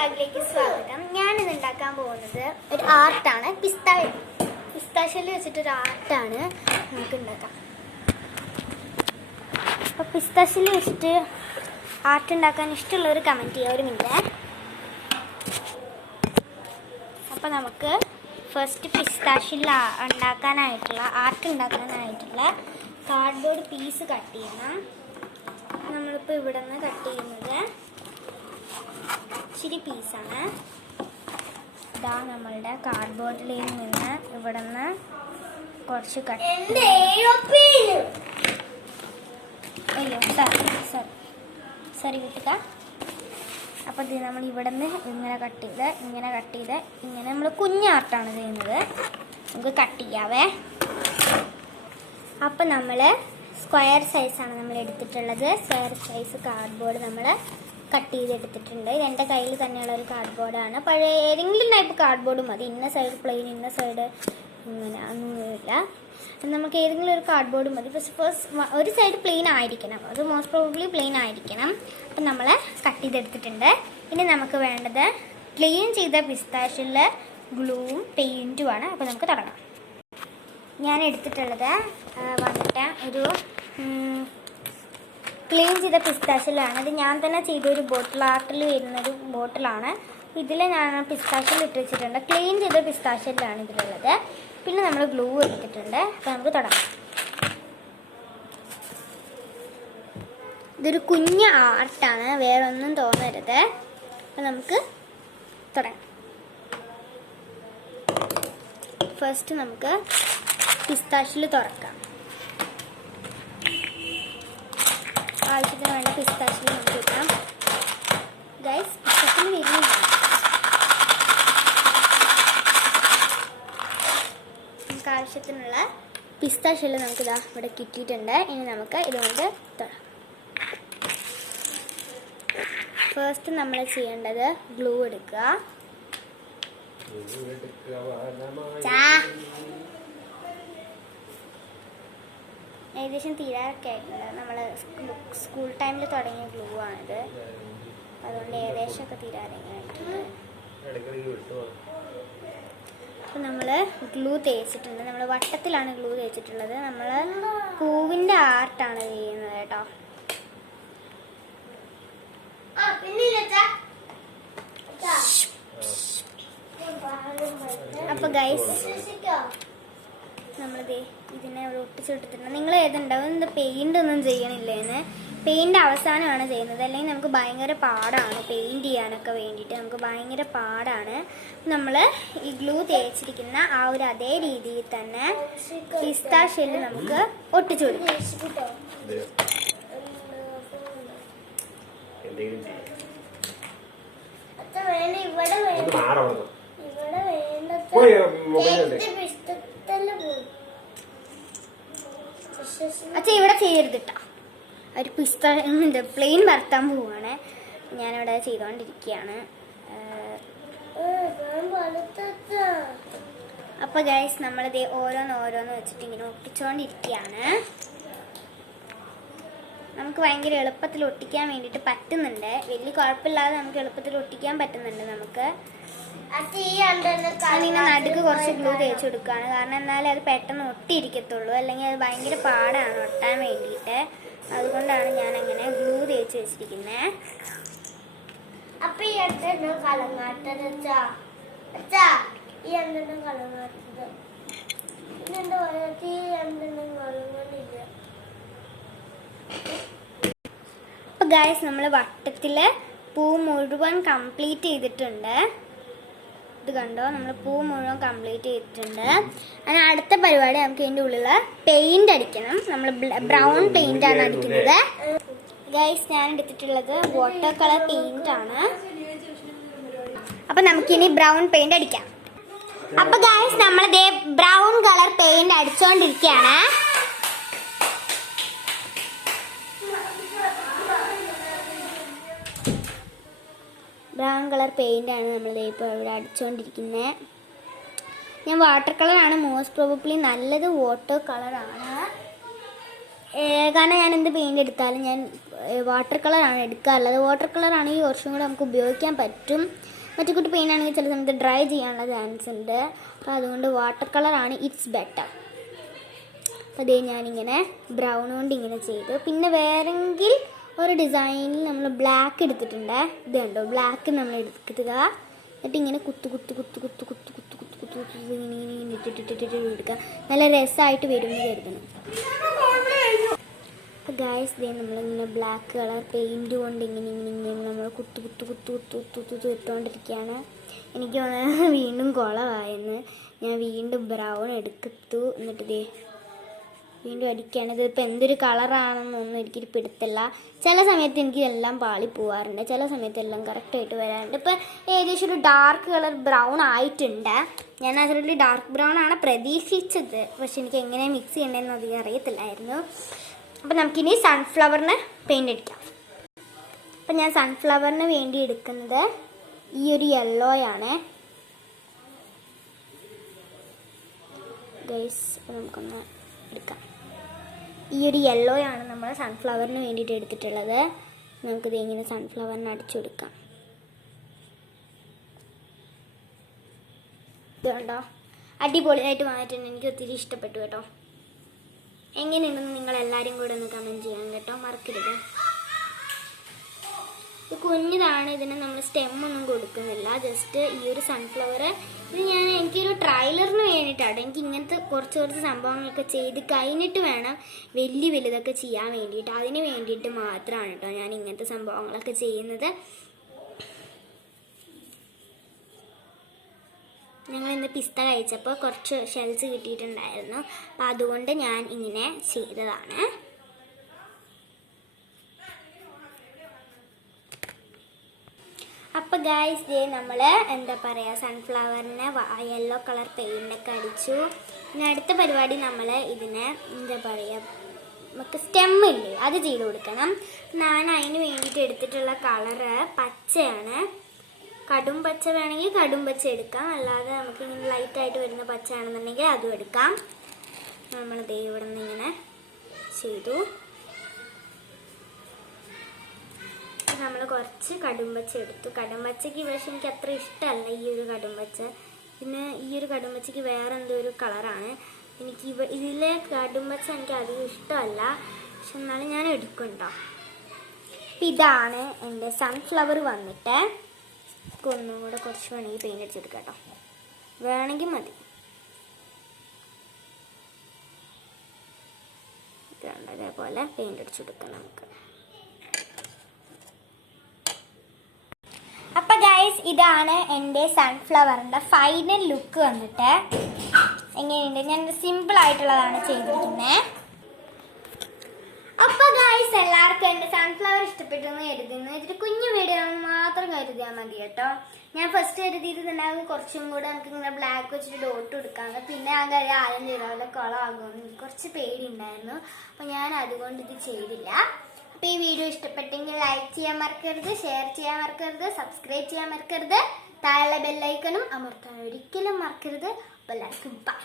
വ്ളോഗിലേക്ക് സ്വാഗതം. ഞാനിത് ഉണ്ടാക്കാൻ പോകുന്നത് ഒരു ആർട്ടാണ്. പിസ്താഷ്യല് വെച്ചിട്ടൊരു ആർട്ടാണ് നമുക്ക് ഉണ്ടാക്കാം. അപ്പോൾ പിസ്താഷ്യല് വെച്ചിട്ട് ആർട്ട് ഉണ്ടാക്കാൻ ഇഷ്ടമുള്ളവർ കമൻറ്റ് ചെയ്യുക. ഒരു മിനിറ്റ്. അപ്പോൾ നമുക്ക് ഫസ്റ്റ് പിസ്താഷ്യല് ഉണ്ടാക്കാനായിട്ടുള്ള ആർട്ട് ഉണ്ടാക്കാനായിട്ടുള്ള കാർഡ്ബോർഡ് പീസ് കട്ട് ചെയ്യണം. നമ്മളിപ്പോൾ ഇവിടെ നിന്ന് കട്ട് ചെയ്യുന്നത് ഇച്ചിരി പീസാണ്. ഇതാ നമ്മളുടെ കാർഡ്ബോർഡിൽ നിന്ന് ഇവിടെ നിന്ന് കുറച്ച് കട്ട് സോറി വിട്ടുക. അപ്പോൾ ഇത് നമ്മൾ ഇവിടെ നിന്ന് ഇങ്ങനെ കട്ട് ചെയ്ത് ഇങ്ങനെ നമ്മൾ കുഞ്ഞാർട്ടാണ് ചെയ്യുന്നത്. നമുക്ക് കട്ട് ചെയ്യാവേ. അപ്പം നമ്മൾ സ്ക്വയർ സൈസാണ് നമ്മൾ എടുത്തിട്ടുള്ളത്. സ്ക്വയർ സൈസ് കാർഡ്ബോർഡ് നമ്മൾ കട്ട് ചെയ്തെടുത്തിട്ടുണ്ട്. ഇത് എൻ്റെ കയ്യിൽ തന്നെയുള്ള ഒരു കാർഡ്ബോർഡാണ്. പഴയ ഏതെങ്കിലും ടൈപ്പ് കാർഡ്ബോർഡ് മതി. ഇന്ന സൈഡ് പ്ലെയിൻ, ഇന്ന സൈഡ് ഇങ്ങനെ ഒന്നുമില്ല. നമുക്ക് ഏതെങ്കിലും ഒരു കാർഡ്ബോർഡ് മതി. ഫസ്റ്റ് ഒരു സൈഡ് പ്ലെയിൻ ആയിരിക്കണം. അത് മോസ്റ്റ് പ്രോബബ്ലി പ്ലെയിൻ ആയിരിക്കണം. അപ്പം നമ്മൾ കട്ട് ചെയ്തെടുത്തിട്ടുണ്ട്. ഇനി നമുക്ക് വേണ്ടത് ക്ലീൻ ചെയ്ത പിസ്താഷ്യല് ഗ്ലൂവും പെയിൻറ്റുമാണ്. അപ്പോൾ നമുക്ക് തുടങ്ങാം. ഞാൻ എടുത്തിട്ടുള്ളത് വന്നിട്ട് ഒരു ക്ലീൻ ചെയ്ത പിസ്താഷ്യലാണ്. ഇത് ഞാൻ തന്നെ ചെയ്തൊരു ബോട്ടിൽ ആർട്ടിൽ വരുന്നൊരു ബോട്ടിലാണ്. ഇതിൽ ഞാൻ പിസ്താഷ്യൽ ഇട്ട് വെച്ചിട്ടുണ്ട്. ക്ലീൻ ചെയ്ത പിസ്താഷ്യലാണ് ഇതിലുള്ളത്. പിന്നെ നമ്മൾ ഗ്ലൂ എടുത്തിട്ടുണ്ട്. അപ്പോൾ നമുക്ക് തുടങ്ങാം. ഇതൊരു കുഞ്ഞ് ആർട്ടാണ്, വേറെ ഒന്നും തോന്നരുത്. അപ്പോൾ നമുക്ക് തുടങ്ങാം. ഫസ്റ്റ് നമുക്ക് പിസ്താഷ്യൽ തുറക്കാം. ആവശ്യത്തിന് വേണ്ട പിസ്താഷ്യൽ നമുക്ക് കിട്ടാം. ഗൈസ്, പിസ്താഷ്യൽ വരുന്നില്ല. നമുക്ക് ആവശ്യത്തിനുള്ള പിസ്താഷ്യൽ നമുക്ക് ഇതാ ഇവിടെ കിട്ടിയിട്ടുണ്ട്. ഇനി നമുക്ക് ഇതുകൊണ്ട് തുടങ്ങാം. ഫസ്റ്റ് നമ്മൾ ചെയ്യേണ്ടത് ഗ്ലൂ എടുക്കുക. ഏകദേശം തീരാറൊക്കെ ആയിട്ടുണ്ട്. നമ്മൾ സ്കൂൾ ടൈമിൽ തുടങ്ങിയ ഗ്ലൂ ആണിത്. അതുകൊണ്ട് ഏകദേശമൊക്കെ തീരാറായിട്ടുണ്ട്. അപ്പം നമ്മൾ ഗ്ലൂ തേച്ചിട്ടുണ്ട്. നമ്മൾ വട്ടത്തിലാണ് ഗ്ലൂ തേച്ചിട്ടുള്ളത്. നമ്മൾ പൂവിൻ്റെ ആർട്ടാണ് ചെയ്യുന്നത് കേട്ടോ. അപ്പോൾ ഗൈസ്, നമ്മളിത് ഇതിനെ ഇവിടെ ഒട്ടിച്ചിട്ടിട്ടുണ്ട്. നിങ്ങൾ ഏതുണ്ടാവും ഇത് പെയിൻ്റ് ഒന്നും ചെയ്യണില്ലേന്ന്. പെയിൻ്റ് അവസാനമാണ് ചെയ്യുന്നത്. അല്ലെങ്കിൽ നമുക്ക് ഭയങ്കര പാടാണ് പെയിൻറ് ചെയ്യാനൊക്കെ വേണ്ടിയിട്ട്. നമുക്ക് ഭയങ്കര പാടാണ്. നമ്മൾ ഈ ഗ്ലൂ തേച്ചിരിക്കുന്ന ആ ഒരു അതേ രീതിയിൽ തന്നെ പിസ്താഷ്യല് നമുക്ക് ഒട്ടിച്ചു കൊടുക്കും. അച്ഛാ ഇവിടെ ചെയ്യരുതിട്ടാ. ഒരു പിസ്താ പ്ലെയിൻ വരത്താൻ പോവാണ്. ഞാനിവിടെ ചെയ്തോണ്ടിരിക്കുകയാണ്. അപ്പൊ ഗൈസ്, നമ്മളിത് ഓരോന്ന് വെച്ചിട്ട് ഇങ്ങനെ ഒട്ടിച്ചോണ്ടിരിക്കുകയാണ്. നമുക്ക് ഭയങ്കര എളുപ്പത്തിൽ ഒട്ടിക്കാൻ വേണ്ടിയിട്ട് പറ്റുന്നുണ്ട്. വലിയ കുഴപ്പമില്ലാതെ നമുക്ക് എളുപ്പത്തിൽ ഒട്ടിക്കാൻ പറ്റുന്നുണ്ട്. നമുക്ക് അതിന് നടുക്ക് കുറച്ച് ഗ്ലൂ തേച്ച് കൊടുക്കുകയാണ്. കാരണം എന്നാലേ അത് പെട്ടെന്ന് ഒട്ടിയിരിക്കത്തുള്ളൂ. അല്ലെങ്കിൽ അത് ഭയങ്കര പാടാണ് ഒട്ടാൻ വേണ്ടിയിട്ട്. അതുകൊണ്ടാണ് ഞാൻ അങ്ങനെ ഗ്ലൂ തേച്ച് വെച്ചിരിക്കുന്നത്. അപ്പൊ ഗൈസ്, നമ്മൾ വട്ടത്തില് പൂ മുഴുവൻ കംപ്ലീറ്റ് ചെയ്തിട്ടുണ്ട്. ഇത് കണ്ടോ, നമ്മൾ പൂ മുഴുവൻ കംപ്ലീറ്റ് ചെയ്തിട്ടുണ്ട്. അതിന് അടുത്ത പരിപാടി നമുക്ക് ഇതിൻ്റെ ഉള്ളിൽ പെയിന്റ് അടിക്കണം. നമ്മൾ ബ്രൗൺ പെയിന്റ് ആണ് അടിക്കുന്നത്. ഗൈസ്, ഞാൻ എടുത്തിട്ടുള്ളത് വാട്ടർ കളർ പെയിന്റ് ആണ്. അപ്പൊ നമുക്കിനി ബ്രൗൺ പെയിന്റ് അടിക്കാം. അപ്പൊ ഗൈസ്, നമ്മളിതേ ബ്രൗൺ കളർ പെയിന്റ് അടിച്ചോണ്ടിരിക്കുകയാണ്. ബ്രൗൺ കളർ പെയിൻ്റാണ് നമ്മളിത് ഇപ്പോൾ ഇവിടെ അടിച്ചുകൊണ്ടിരിക്കുന്നത്. ഞാൻ വാട്ടർ കളറാണ് മോസ്റ്റ് പ്രോബബ്ലി നല്ലത്. വാട്ടർ കളറാണ്. കാരണം ഞാൻ എന്ത് പെയിൻ്റ് എടുത്താലും ഞാൻ വാട്ടർ കളറാണ് എടുക്കാറുള്ളത്. വാട്ടർ കളറാണെങ്കിൽ കുറച്ചും കൂടെ നമുക്ക് ഉപയോഗിക്കാൻ പറ്റും. മറ്റു കുട്ടി പെയിൻ്റ് ആണെങ്കിൽ ചില സമയത്ത് ഡ്രൈ ചെയ്യാനുള്ള ചാൻസ് ഉണ്ട്. അപ്പോൾ അതുകൊണ്ട് വാട്ടർ കളറാണ് ഇറ്റ്സ് ബെറ്റർ. അപ്പോൾ അതേ ഞാനിങ്ങനെ ബ്രൗൺ കൊണ്ട് ഇങ്ങനെ ചെയ്തു. പിന്നെ വേറെങ്കിൽ ഒരു ഡിസൈനിൽ നമ്മൾ ബ്ലാക്ക് എടുത്തിട്ടുണ്ട്. ഇത് കണ്ടോ, ബ്ലാക്ക് നമ്മൾ എടുക്കുക. എന്നിട്ട് ഇങ്ങനെ കുത്തു കുത്തു കുത്തു കുത്തു കുത്തു കുത്തു കുത്തു കുത്തു കുത്തു ഇങ്ങനെ ഇട്ടിട്ടിട്ടിട്ട് എടുക്കുക. നല്ല രസമായിട്ട് വരുമെന്ന് കരുതണം. അപ്പോൾ ഗായ്സ് ദേ നമ്മളിങ്ങനെ ബ്ലാക്ക് കളർ പെയിൻറ്റ് കൊണ്ട് ഇങ്ങനെ ഇങ്ങനെ ഇങ്ങനെ നമ്മൾ കുത്തു കുത്തു കുത്തു കുത്തു കുത്തു കുത്തു ഇട്ടുകൊണ്ടിരിക്കുകയാണ്. എനിക്ക് തോന്നുന്നത് വീണ്ടും കുളമായെന്ന്. ഞാൻ വീണ്ടും ബ്രൗൺ എടുത്തു. എന്നിട്ട് ദേ വീണ്ടും അടിക്കുകയാണ്. ഇതിപ്പോൾ എന്തൊരു കളറാണെന്നൊന്നും എനിക്കൊരു പിടുത്തില്ല. ചില സമയത്ത് എനിക്ക് എല്ലാം പാളി പോവാറുണ്ട്, ചില സമയത്ത് എല്ലാം കറക്റ്റായിട്ട് വരാറുണ്ട്. ഇപ്പോൾ ഏകദേശം ഒരു ഡാർക്ക് കളർ ബ്രൗൺ ആയിട്ടുണ്ട്. ഞാൻ അതിലൊരു ഡാർക്ക് ബ്രൗൺ ആണ് പ്രതീക്ഷിച്ചത്, പക്ഷെ എനിക്ക് എങ്ങനെ മിക്സ് ചെയ്യണമെന്ന് അധികം അറിയത്തില്ലായിരുന്നു. അപ്പോൾ നമുക്കിനി സൺഫ്ലവറിന് പെയിൻ്റ് അടിക്കാം. അപ്പം ഞാൻ സൺഫ്ലവറിന് വേണ്ടി എടുക്കുന്നത് ഈ ഒരു യെല്ലോയാണ് ഗൈസ്. നമുക്കൊന്ന് എടുക്കാം. ഈ ഒരു യെല്ലോയാണ് നമ്മൾ സൺഫ്ലവറിന് വേണ്ടിയിട്ട് എടുത്തിട്ടുള്ളത്. നമുക്കിത് ഇങ്ങനെ സൺഫ്ലവറിന് അടിച്ചു കൊടുക്കാം. ഇതുകൊണ്ടോ അടിപൊളിയായിട്ട് വന്നിട്ടുണ്ട്. എനിക്ക് ഒത്തിരി ഇഷ്ടപ്പെട്ടു കേട്ടോ. എങ്ങനെയുണ്ടെന്ന് നിങ്ങൾ എല്ലാവരും കൂടെ ഒന്ന് കമൻറ്റ് ചെയ്യാൻ കേട്ടോ, മറക്കരുത്. ഇത് കുഞ്ഞിതാണ്, ഇതിന് നമ്മൾ സ്റ്റെമ്മൊന്നും കൊടുക്കുന്നില്ല. ജസ്റ്റ് ഈ ഒരു സൺഫ്ലവർ ഇത് എനിക്കൊരു ട്രailerന് വേണ്ടിയിട്ടാണ്. എനിക്ക് ഇങ്ങനത്തെ കുറച്ച് സംഭവങ്ങളൊക്കെ ചെയ്ത് കഴിഞ്ഞിട്ട് വേണം വലിയ വലുതൊക്കെ ചെയ്യാൻ വേണ്ടിയിട്ട്. അതിന് വേണ്ടിയിട്ട് മാത്രമാണ് കേട്ടോ ഞാൻ ഇങ്ങനത്തെ സംഭവങ്ങളൊക്കെ ചെയ്യുന്നത്. ഞങ്ങളിന്ന് പിസ്ത കഴിച്ചപ്പോൾ കുറച്ച് ഷെൽസ് കിട്ടിയിട്ടുണ്ടായിരുന്നു. അപ്പം അതുകൊണ്ട് ഞാൻ ഇങ്ങനെ ചെയ്തതാണ്. അപ്പോൾ ഗായ്സ് ദേ നമ്മൾ എന്താ പറയുക സൺഫ്ലവറിന് യെല്ലോ കളർ പെയിൻ്റൊക്കെ അടിച്ചു. പിന്നെ അടുത്ത പരിപാടി നമ്മൾ ഇതിനെ എന്താ പറയുക നമുക്ക് സ്റ്റെമ്മില്ലേ അത് ചെയ്ത് കൊടുക്കണം. ഞാൻ അതിന് വേണ്ടിയിട്ട് എടുത്തിട്ടുള്ള കളറ് പച്ചയാണ്. കടും പച്ച വേണമെങ്കിൽ കടും പച്ച എടുക്കാം, അല്ലാതെ നമുക്ക് ഇങ്ങനെ ലൈറ്റായിട്ട് വരുന്ന പച്ചയാണെന്നുണ്ടെങ്കിൽ അതും എടുക്കാം. നമ്മൾ ദേ ഇവിടെ നിന്ന് ഇങ്ങനെ ചെയ്തു. നമ്മൾ കുറച്ച് കടുംപച്ച എടുത്തു. കടുംപച്ചയ്ക്ക് പക്ഷേ എനിക്ക് അത്ര ഇഷ്ടമല്ല ഈ ഒരു കടുംപച്ച. പിന്നെ ഈ ഒരു കടുംപച്ചയ്ക്ക് വേറെ എന്തോ ഒരു കളറാണ്. എനിക്ക് ഇതിലെ കടുംപച്ച എനിക്ക് അധികം ഇഷ്ടമല്ല, പക്ഷെ എന്നാലും ഞാൻ എടുക്കുന്നുണ്ടോ. അപ്പം ഇതാണ് എൻ്റെ സൺഫ്ലവർ വന്നിട്ട്. ഒന്നും കൂടെ കുറച്ച് വേണമെങ്കിൽ പെയിൻ്റ് അടിച്ചെടുക്കാം കേട്ടോ, വേണമെങ്കിൽ മതി. ഇതുണ്ട്, അതേപോലെ പെയിൻ്റ് അടിച്ചെടുക്കാം നമുക്ക്. അപ്പം ഗൈസ് ഇതാണ് എൻ്റെ സൺഫ്ലവറിൻ്റെ ഫൈനൽ ലുക്ക് വന്നിട്ട്. എങ്ങനെയുണ്ട്? ഞാൻ സിമ്പിളായിട്ടുള്ളതാണ് ചെയ്തിരിക്കുന്നത്. അപ്പോൾ ഗൈസ് എല്ലാവർക്കും എൻ്റെ സൺഫ്ലവർ ഇഷ്ടപ്പെട്ടെന്ന് കരുതുന്നു. ഇതൊരു കുഞ്ഞു വീഡിയോ ആണെന്ന് മാത്രം കരുതിയാൽ മതി കേട്ടോ. ഞാൻ ഫസ്റ്റ് കരുതിയിട്ടുണ്ടാകും കുറച്ചും കൂടെ നമുക്ക് ഇങ്ങനെ ബ്ലാക്ക് വെച്ചിട്ട് ഡോട്ട് കൊടുക്കാമെന്ന്. പിന്നെ ആ കാര്യം ആദ്യം ചെയ്ത പോലെ കുളമാകുമെന്ന് എനിക്ക് കുറച്ച് പേടിയുണ്ടായിരുന്നു. അപ്പോൾ ഞാൻ അതുകൊണ്ട് ഇത് ചെയ്തില്ല. അപ്പോൾ ഈ വീഡിയോ ഇഷ്ടപ്പെട്ടെങ്കിൽ ലൈക്ക് ചെയ്യാൻ മറക്കരുത്, ഷെയർ ചെയ്യാൻ മറക്കരുത്, സബ്സ്ക്രൈബ് ചെയ്യാൻ മറക്കരുത്, താഴെ ബെല്ലൈക്കണും അമർത്താൻ ഒരിക്കലും മറക്കരുത്. അപ്പോൾ എല്ലാവർക്കും ബൈ.